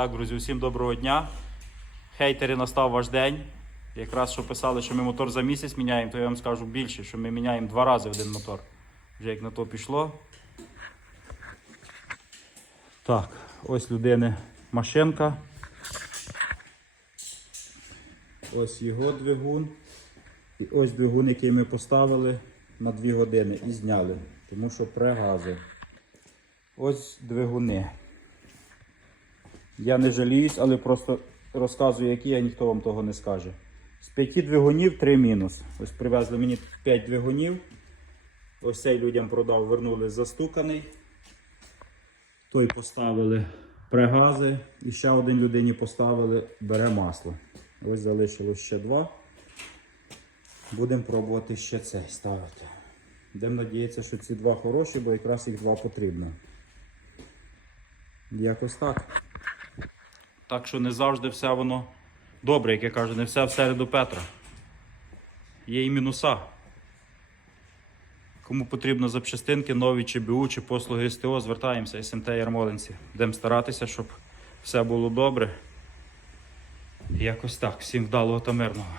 Так, друзі, усім доброго дня. Хейтери настав ваш день. Якраз що писали, що ми мотор за місяць міняємо, то я вам скажу більше, що ми міняємо два рази один мотор. Вже як на то пішло. Так, ось людини машинка. Ось його двигун. І ось двигун, який ми поставили на 2 години і зняли, тому що прегази. Ось двигуни. Я не жаліюсь, але просто розказую, які, а ніхто вам того не скаже. З п'яти двигунів три мінус. Ось привезли мені 5 двигунів. Ось цей людям продав, вернули застуканий. Той поставили прегази. І ще один людині поставили бере масло. Ось залишилось ще два. Будемо пробувати ще цей ставити. Будемо надіятися, що ці два хороші, бо якраз їх два потрібно. Якось так. Так що не завжди все воно добре, як я кажу, не все всереду Петра. Є і мінуса. Кому потрібно запчастинки, нові чи БУ, чи послуги СТО, звертаємося, СМТ Ярмолинці. Будемо старатися, щоб все було добре. Якось так. Всім вдалого та мирного.